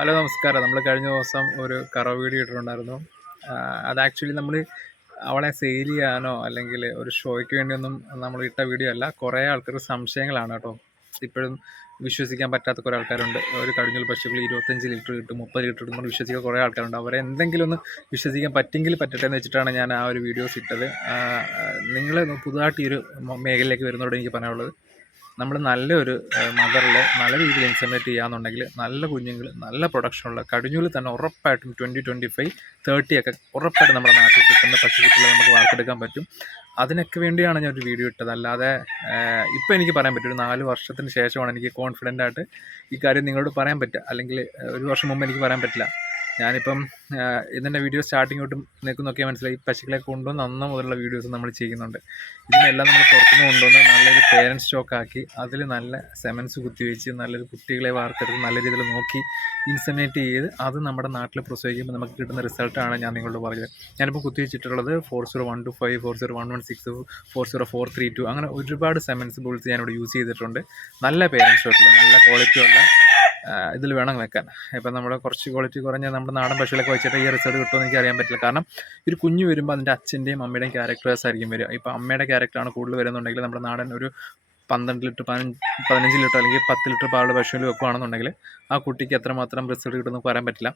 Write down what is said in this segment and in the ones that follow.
Hello നമസ്കാരം. നമ്മൾ കഴിഞ്ഞ ദിവസം ഒരു കറ വീഡിയോ ഇട്ടിട്ടുണ്ടായിരുന്നു. അത് ആക്ച്വലി നമ്മൾ അവളെ സെയിൽ ചെയ്യാനോ അല്ലെങ്കിൽ ഒരു ഷോയ്ക്ക് വേണ്ടിയൊന്നും നമ്മൾ ഇട്ട വീഡിയോ അല്ല. കുറേ ആൾക്കാർ സംശയങ്ങളാണ് കേട്ടോ. ഇപ്പോഴും വിശ്വസിക്കാൻ പറ്റാത്ത കുറേ ആൾക്കാരുണ്ട്. ഒരു കടിഞ്ഞൽ പശുക്കൾ ഇരുപത്തഞ്ച് ലിറ്റർ കിട്ടും മുപ്പത് ലിറ്റർ കിട്ടും വിശ്വസിക്കാൻ കുറേ ആൾക്കാരുണ്ട്. അവരെ എന്തെങ്കിലും ഒന്ന് വിശ്വസിക്കാൻ പറ്റെങ്കിൽ പറ്റട്ടെ എന്ന് വെച്ചിട്ടാണ് ഞാൻ ആ ഒരു വീഡിയോസ് ഇട്ടത്. നിങ്ങൾ പുതുതായിട്ട് ഈ ഒരു മേഖലയിലേക്ക് വരുന്നതോടെ എനിക്ക് പറയാനുള്ളത്. നമ്മൾ നല്ലൊരു മദറിലെ നല്ല രീതിയിൽ ഇൻസമേറ്റ് ചെയ്യാന്നുണ്ടെങ്കിൽ നല്ല കുഞ്ഞുങ്ങൾ നല്ല പ്രൊഡക്ഷനുള്ള കടിഞ്ഞൂൽ തന്നെ ഉറപ്പായിട്ടും ട്വന്റി ട്വന്റി ഫൈവ് തേർട്ടി ഒക്കെ ഉറപ്പായിട്ടും നമ്മുടെ നാട്ടിൽ കിട്ടുന്ന പശുക്കുട്ടികളെ നമുക്ക് വാർത്തെടുക്കാൻ പറ്റും. അതിനൊക്കെ വേണ്ടിയാണ് ഞാൻ ഒരു വീഡിയോ ഇട്ടത്. അല്ലാതെ ഇപ്പോൾ എനിക്ക് പറയാൻ പറ്റും. ഒരു നാല് വർഷത്തിന് ശേഷമാണ് എനിക്ക് കോൺഫിഡന്റ് ആയിട്ട് ഈ കാര്യം നിങ്ങളോട് പറയാൻ പറ്റുക. അല്ലെങ്കിൽ ഒരു വർഷം മുമ്പ് എനിക്ക് പറയാൻ പറ്റില്ല. ഞാനിപ്പം ഇതിന്റെ വീഡിയോ സ്റ്റാർട്ടിങ് തൊട്ട് നിൽക്കുന്നൊക്കെ മനസ്സിലായി. പശുക്കളെ കൊണ്ടുവന്ന് അന്ന് മുതലുള്ള വീഡിയോസ് നമ്മൾ ചെയ്യുന്നുണ്ട്. ഇതിനെല്ലാം നമ്മൾ പുറത്തുനിന്ന് കൊണ്ടുവന്ന് നല്ലൊരു പേരന്റ് സ്റ്റോക്ക് ആക്കി അതിൽ നല്ല സെമൻസ് കുത്തിവെച്ച് നല്ലൊരു കുട്ടികളെ വാർത്തെടുത്ത് നല്ല രീതിയിൽ നോക്കി ഇൻസെമിനേറ്റ് ചെയ്ത് അത് നമ്മുടെ നാട്ടിൽ പ്രസവിക്കുമ്പോൾ നമുക്ക് കിട്ടുന്ന റിസൾട്ടാണ് ഞാൻ നിങ്ങളോട് പറഞ്ഞത്. ഞാനിപ്പോൾ കുത്തിവെച്ചിട്ടുള്ളത് four zero one two five four zero one one six four zero four three two അങ്ങനെ ഒരുപാട് സെമൻസ് ബോൾസ് ഞാനിവിടെ യൂസ് ചെയ്തിട്ടുണ്ട്. നല്ല പേരന്റ് സ്റ്റോക്കിൽ നല്ല ക്വാളിറ്റി ഉള്ള ഇതിൽ വേണം വെക്കാൻ. ഇപ്പം നമ്മൾ കുറച്ച് ക്വാളിറ്റി കുറഞ്ഞ നമ്മുടെ നാടൻ പശുവിലൊക്കെ വെച്ചിട്ട് ഈ റിസൾട്ട് കിട്ടുമെന്ന് എനിക്ക് അറിയാൻ പറ്റില്ല. കാരണം ഒരു കുഞ്ഞ് വരുമ്പോൾ അതിന്റെ അച്ഛന്റെയും അമ്മയുടെയും ക്യാരക്ടേഴ്സ് ആയിരിക്കും വരിക. ഇപ്പോൾ അമ്മയുടെ ക്യാരക്ടറാണ് കൂടുതൽ വരുന്നുണ്ടെങ്കിൽ നമ്മുടെ നാടൻ ഒരു പന്ത്രണ്ട് ലിറ്റർ പതിനഞ്ച് ലിറ്റർ അല്ലെങ്കിൽ പത്ത് ലിറ്റർ പാലുള്ള പശുവിൽ വെക്കുകയാണെന്നുണ്ടെങ്കിൽ ആ കുട്ടിക്ക് എത്രമാത്രം റിസൾട്ട് കിട്ടുമെന്ന് പറയാൻ പറ്റില്ല.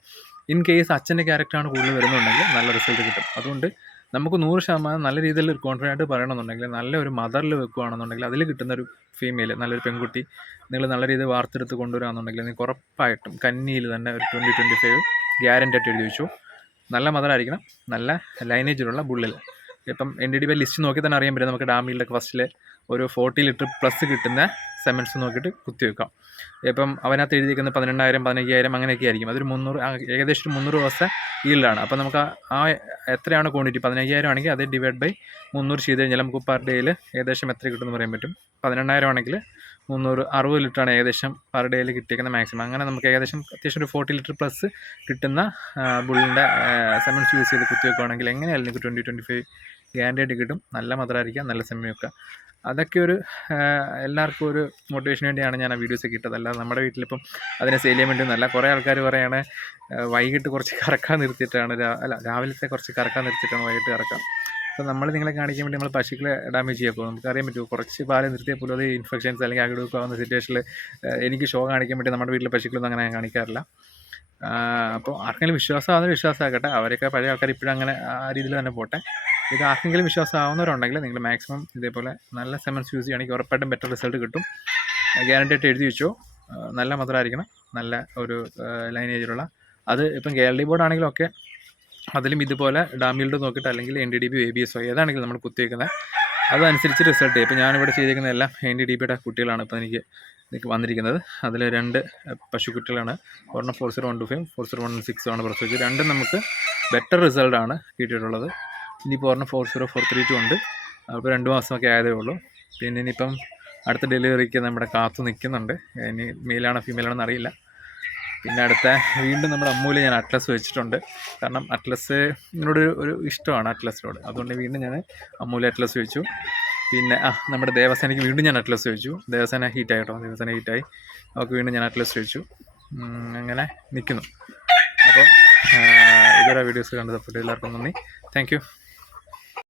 ഇൻ കേസ് അച്ഛന്റെ ക്യാരക്ടറാണ് കൂടുതൽ വരുന്നുണ്ടെങ്കിൽ നല്ല റിസൾട്ട് കിട്ടും. അതുകൊണ്ട് നമുക്ക് നൂറ് ശതമാനം നല്ല രീതിയിൽ ഒരു കോൺഫിഡന്റ് ആയിട്ട് പറയണമെന്നുണ്ടെങ്കിൽ നല്ല ഒരു മദറിൽ വെക്കുകയാണെന്നുണ്ടെങ്കിൽ അതിൽ കിട്ടുന്ന ഒരു ഫീമെയിൽ നല്ലൊരു പെൺകുട്ടി നിങ്ങൾ നല്ല രീതിയിൽ വാർത്തെടുത്ത് കൊണ്ടുവരാമെന്നുണ്ടെങ്കിൽ നിങ്ങൾക്ക് ഉറപ്പായിട്ടും കന്നിയിൽ തന്നെ ഒരു ട്വന്റി ട്വന്റി ഫൈവ് ഗ്യാരന്റി ആയിട്ട് എഴുതി വെച്ചു. നല്ല മദറായിരിക്കണം നല്ല ലൈനേജിലുള്ള ബുള്ളിൽ ഇപ്പം N D D B list നോക്കി തന്നെ അറിയാൻ പറ്റും. നമുക്ക് ഡാമിലൊക്കെ ഫസ്റ്റിൽ ഒരു ഫോർട്ടി ലിറ്റർ പ്ലസ് കിട്ടുന്ന സെമൻസ് നോക്കിയിട്ട് കുത്തിവെക്കാം ഇപ്പം അവനകത്ത് എഴുതിയിരിക്കുന്ന പതിനെണ്ണായിരം പതിനയ്യായിരം അങ്ങനെയൊക്കെ ആയിരിക്കും. അതൊരു മുന്നൂറ് ഏകദേശം ഒരു മുന്നൂറ് ദിവസം ഈൽഡാണ് അപ്പോൾ നമുക്ക് ആ- എത്രയാണ് ക്വാണ്ടിറ്റി പതിനയ്യായിരം ആണെങ്കിൽ അത് ഡിവൈഡ് ബൈ മുന്നൂറ് ചെയ്ത് കഴിഞ്ഞാൽ നമുക്ക് പെർ ഡേയിൽ ഏകദേശം എത്ര കിട്ടുമെന്ന് പറയാൻ പറ്റും? പതിനെണ്ണായിരം ആണെങ്കിൽ മുന്നൂറ് അറുപത് ലിറ്ററാണ് ഏകദേശം പെർ ഡേയിൽ കിട്ടിയേക്കുന്ന മാക്സിമം അങ്ങനെ നമുക്ക് ഏകദേശം അത്യാവശ്യം ഒരു ഫോർട്ടി ലിറ്റർ പ്ലസ് കിട്ടുന്ന ബുള്ളിന്റെ സെമൻസ് യൂസ് ചെയ്ത് കുത്തിവെക്കുകയാണെങ്കിൽ എങ്ങനെയായാലും നിങ്ങൾക്ക് ട്വന്റി ട്വന്റി ഫൈവ് ഗ്യാരണ്ടി കിട്ടും. നല്ല മധുരമായിരിക്കാം നല്ല സെമ്മയൊക്കെ അതൊക്കെ ഒരു എല്ലാവർക്കും ഒരു മോട്ടിവേഷന് വേണ്ടിയാണ് ഞാൻ ആ വീഡിയോസൊക്കെ ഇട്ടത്. അല്ലാതെ നമ്മുടെ വീട്ടിലിപ്പം അതിനെ സെയിൽ ചെയ്യാൻ വേണ്ടി നല്ല കുറേ ആൾക്കാർ പറയുകയാണ് വൈകിട്ട് കുറച്ച് കറക്കാൻ നിർത്തിയിട്ടാണ്. അല്ല രാവിലത്തെ കുറച്ച് കറക്കാൻ നിർത്തിയിട്ടാണ് വൈകിട്ട് കറക്കാം അപ്പോൾ നമ്മൾ നിങ്ങളെ കാണിക്കാൻ വേണ്ടി നമ്മൾ പശുക്കളെ ഡാമേജ് ചെയ്യപ്പോൾ നമുക്ക് അറിയാൻ പറ്റുമോ? കുറച്ച് പാൽ നിർത്തിയാൽ പോലും അത് ഇൻഫെക്ഷൻസ് അല്ലെങ്കിൽ അകിടൊക്കെ ആവുന്ന സിറ്റുവേഷനിൽ എനിക്ക് ഷോ കാണിക്കാൻ വേണ്ടി നമ്മുടെ വീട്ടിലെ പശുക്കളൊന്നും അങ്ങനെ കാണിക്കാറില്ല. അപ്പോൾ ആർക്കെങ്കിലും വിശ്വാസമാകുന്ന വിശ്വാസമാക്കട്ടെ അവരൊക്കെ പഴയ ആൾക്കാർ ഇപ്പോഴും അങ്ങനെ ആ രീതിയിൽ തന്നെ പോട്ടെ. ഇത് ആർക്കെങ്കിലും വിശ്വാസമാവുന്നവരുണ്ടെങ്കിൽ നിങ്ങൾ മാക്സിമം ഇതേപോലെ നല്ല സെമൻസ് യൂസ് ചെയ്യുകയാണെങ്കിൽ ഉറപ്പായിട്ടും ബെറ്റർ റിസൾട്ട് കിട്ടും. ഗ്യാരണ്ടി ആയിട്ട് എഴുതി വെച്ചോ. നല്ല മധുരമായിരിക്കണം നല്ല ഒരു ലൈനേജിലുള്ള അത് ഇപ്പം കെ എൽ ഡി ബോർഡ് ആണെങ്കിലും ഒക്കെ അതിലും ഇതുപോലെ ഡാമിൽഡ് നോക്കിയിട്ട് അല്ലെങ്കിൽ N D D B A B S ഏതാണെങ്കിലും നമ്മൾ കുത്തിവെക്കുന്നത് അതനുസരിച്ച് റിസൾട്ട് ചെയ്യും ഇപ്പം ഞാനിവിടെ ചെയ്തിരിക്കുന്ന എല്ലാം എൻ ഡി ഡി ബിയുടെ കുട്ടികളാണ് ഇപ്പോൾ എനിക്ക് എനിക്ക് വന്നിരിക്കുന്നത്. അതിൽ രണ്ട് പശുക്കുട്ടികളാണ് ഒരെണ്ണം four zero one two five four zero one six ആണ് പ്രസവിച്ചത്. രണ്ടും നമുക്ക് ബെറ്റർ റിസൾട്ടാണ് കിട്ടിയിട്ടുള്ളത്. ഇനിയിപ്പോൾ ഒരെണ്ണം four zero four three two ഉണ്ട്. അപ്പോൾ രണ്ട് മാസമൊക്കെ ആയതേ ഉള്ളൂ. പിന്നെ ഇനിയിപ്പം അടുത്ത ഡെലിവറിക്ക് നമ്മുടെ കാത്തു നിൽക്കുന്നുണ്ട്. ഇനി മെയിലാണോ ഫീമെയിലാണോ എന്നറിയില്ല പിന്നെ അടുത്ത വീണ്ടും നമ്മുടെ അമ്മൂൽ ഞാൻ അറ്റ്ലസ് വെച്ചിട്ടുണ്ട്. കാരണം അറ്റ്ലസ് എന്നോട് ഒരു- ഇഷ്ടമാണ് അറ്റ്ലസിനോട് അതുകൊണ്ട് വീണ്ടും ഞാൻ അമ്മൂൽ അറ്റ്ലസ് വെച്ചു. പിന്നെ ആ നമ്മുടെ ദേവസേനയ്ക്ക് വീണ്ടും ഞാൻ അറ്റ്ലസ് വെച്ചു. ദേവസേന ഹീറ്റായി കേട്ടോ. ദേവസേന ഹീറ്റായി അവർക്ക് വീണ്ടും ഞാൻ അറ്റ്ലസ് വെച്ചു. അങ്ങനെ നിൽക്കുന്നു അപ്പം ഇതുവരെ വീഡിയോസ് കണ്ട് സപ്പോർട്ട് എല്ലാവർക്കും നന്ദി. താങ്ക്